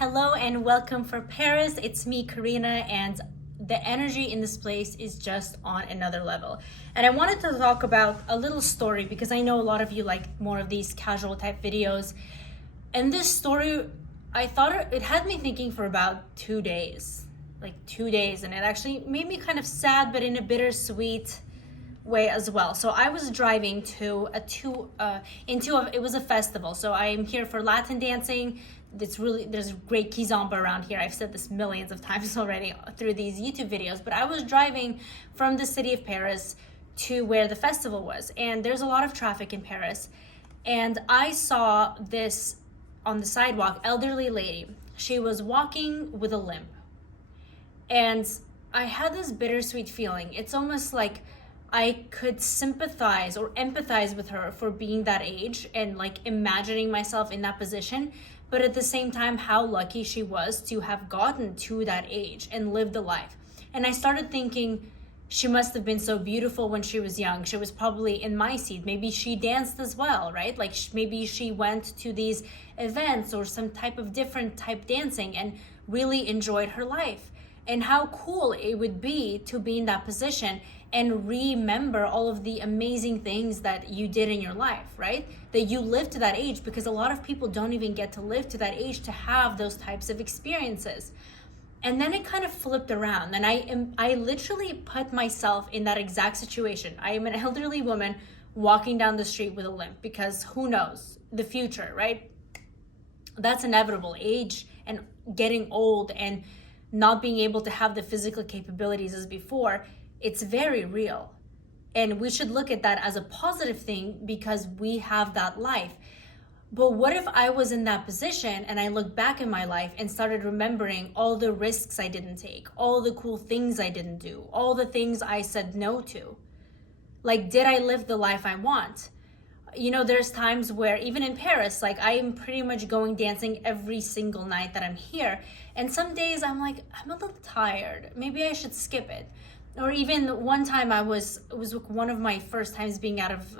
Hello and welcome for Paris. It's me, Karina, and the energy in this place is just on another level. And I wanted to talk about a little story because I know a lot of you like more of these casual type videos. And this story, I thought it had me thinking for about 2 days, and it actually made me kind of sad, but in a bittersweet way as well. So I was driving to it was a festival. So I am here for Latin dancing. There's great kizomba around here. I've said this millions of times already through these YouTube videos, but I was driving from the city of Paris to where the festival was, and there's a lot of traffic in Paris. And I saw this on the sidewalk elderly lady. She was walking with a limp, and I had this bittersweet feeling. It's almost like I could sympathize or empathize with her for being that age and like imagining myself in that position. But at the same time, how lucky she was to have gotten to that age and lived a life. And I started thinking, she must have been so beautiful when she was young. She was probably in my seat. Maybe she danced as well, right? Like maybe she went to these events or some type of different type dancing and really enjoyed her life. And how cool it would be to be in that position and remember all of the amazing things that you did in your life, right? That you lived to that age, because a lot of people don't even get to live to that age to have those types of experiences. And then it kind of flipped around, and I literally put myself in that exact situation. I am an elderly woman walking down the street with a limp, because who knows the future, right? That's inevitable. Age and getting old and not being able to have the physical capabilities as before, it's very real. And we should look at that as a positive thing because we have that life. But what if I was in that position and I looked back in my life and started remembering all the risks I didn't take, all the cool things I didn't do, all the things I said no to? Like, did I live the life I want? You know, there's times where even in Paris, like I am pretty much going dancing every single night that I'm here. And some days I'm like, I'm a little tired. Maybe I should skip it. Or even one time it was one of my first times being out of,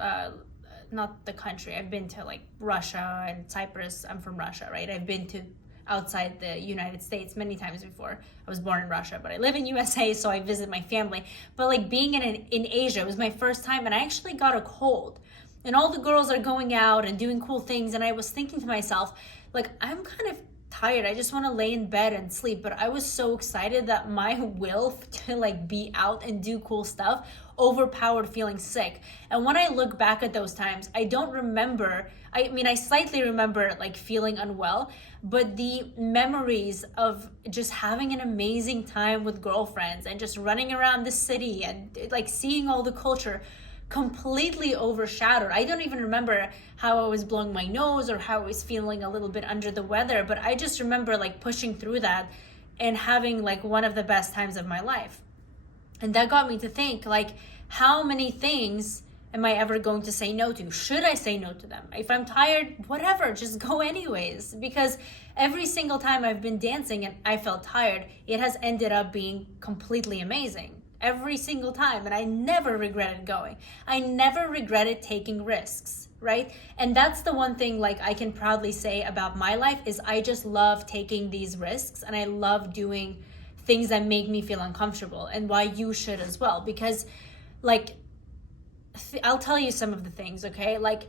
not the country. I've been to like Russia and Cyprus. I'm from Russia, right? I've been to outside the United States many times before. I was born in Russia, but I live in USA, so I visit my family. But like being in Asia, it was my first time, and I actually got a cold. And all the girls are going out and doing cool things, and I was thinking to myself, like, I'm kind of tired. I just want to lay in bed and sleep. But I was so excited that my will to like be out and do cool stuff overpowered feeling sick. And when I look back at those times, I don't remember. I mean, I slightly remember like feeling unwell, but the memories of just having an amazing time with girlfriends and just running around the city and like seeing all the culture completely overshadowed. I don't even remember how I was blowing my nose or how I was feeling a little bit under the weather, but I just remember like pushing through that and having like one of the best times of my life. And that got me to think, like, how many things am I ever going to say no to? Should I say no to them? If I'm tired, whatever, just go anyways. Because every single time I've been dancing and I felt tired, it has ended up being completely amazing. Every single time. And I never regretted going. I never regretted taking risks, right? And that's the one thing like I can proudly say about my life is I just love taking these risks, and I love doing things that make me feel uncomfortable, and why you should as well. Because like, I'll tell you some of the things, okay? Like,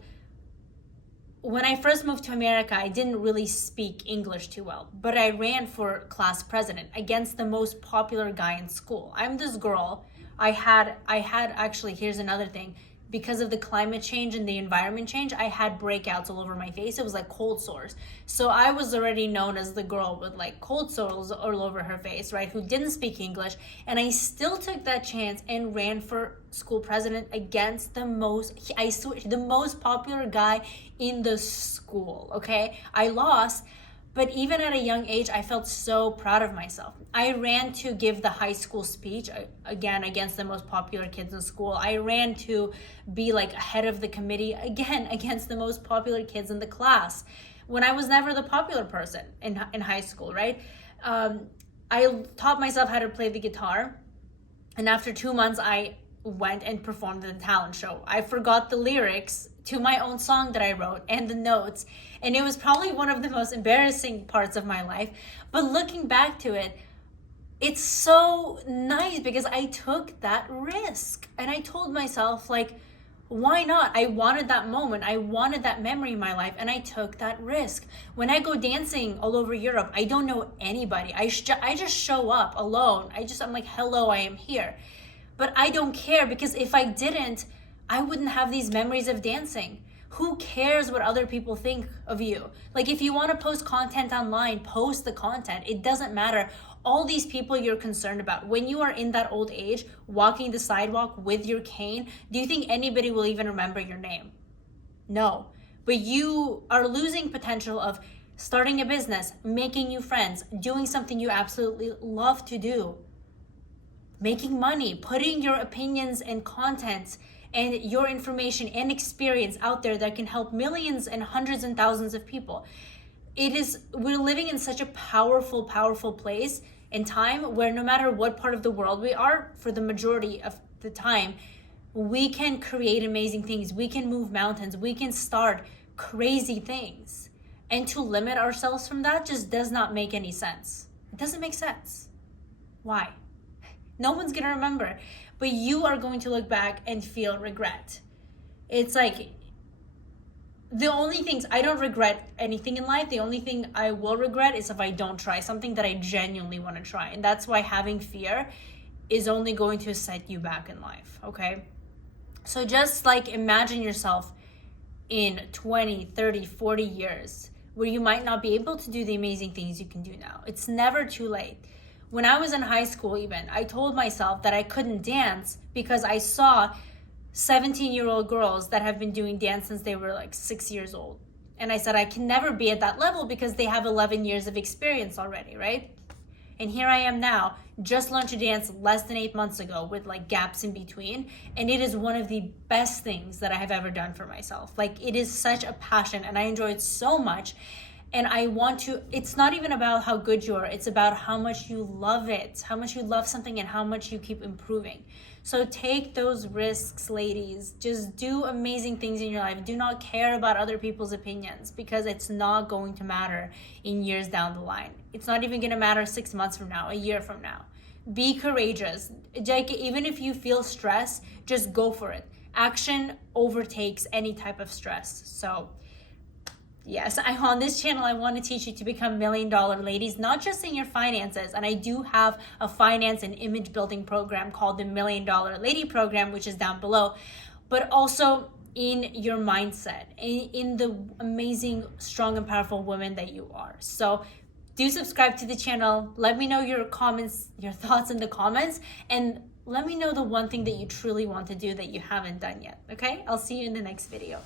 when I first moved to America, I didn't really speak English too well, but I ran for class president against the most popular guy in school. I'm this girl. I had actually, here's another thing. Because of the climate change and the environment change, I had breakouts all over my face. It was like cold sores. So I was already known as the girl with like cold sores all over her face, right? Who didn't speak English. And I still took that chance and ran for school president against the most popular guy in the school, okay? I lost. But even at a young age, I felt so proud of myself. I ran to give the high school speech, again, against the most popular kids in school. I ran to be like head of the committee, again, against the most popular kids in the class, when I was never the popular person in high school, right? I taught myself how to play the guitar. And after 2 months, I went and performed at the talent show. I forgot the lyrics to my own song that I wrote and the notes. And it was probably one of the most embarrassing parts of my life. But looking back to it, it's so nice because I took that risk. And I told myself, like, why not? I wanted that moment. I wanted that memory in my life, and I took that risk. When I go dancing all over Europe, I don't know anybody. I just show up alone. I'm like, hello, I am here. But I don't care, because if I didn't, I wouldn't have these memories of dancing. Who cares what other people think of you? Like, if you want to post content online, post the content. It doesn't matter. All these people you're concerned about, when you are in that old age, walking the sidewalk with your cane, do you think anybody will even remember your name? No. But you are losing potential of starting a business, making new friends, doing something you absolutely love to do, making money, putting your opinions and content and your information and experience out there that can help millions and hundreds and thousands of people. We're living in such a powerful place and time where no matter what part of the world we are, for the majority of the time, we can create amazing things. We can move mountains. We can start crazy things. And to limit ourselves from that just does not make any sense. It doesn't make sense. Why? No one's going to remember, but you are going to look back and feel regret. It's like, the only things, I don't regret anything in life. The only thing I will regret is if I don't try something that I genuinely want to try. And that's why having fear is only going to set you back in life, okay? So just like imagine yourself in 20, 30, 40 years where you might not be able to do the amazing things you can do now. It's never too late. When I was in high school even, I told myself that I couldn't dance because I saw 17-year-old girls that have been doing dance since they were like 6 years old. And I said, I can never be at that level because they have 11 years of experience already, right? And here I am now, just learned to dance less than 8 months ago with like gaps in between. And it is one of the best things that I have ever done for myself. Like, it is such a passion and I enjoy it so much. And I want to, it's not even about how good you are. It's about how much you love it, how much you love something and how much you keep improving. So take those risks, ladies. Just do amazing things in your life. Do not care about other people's opinions because it's not going to matter in years down the line. It's not even going to matter 6 months from now, a year from now. Be courageous. Like, even if you feel stress, just go for it. Action overtakes any type of stress. So yes, on this channel, I want to teach you to become $1 million ladies, not just in your finances. And I do have a finance and image building program called the $1 Million Lady Program, which is down below, but also in your mindset, in the amazing, strong, and powerful woman that you are. So do subscribe to the channel. Let me know your comments, your thoughts in the comments, and let me know the one thing that you truly want to do that you haven't done yet. Okay? I'll see you in the next video.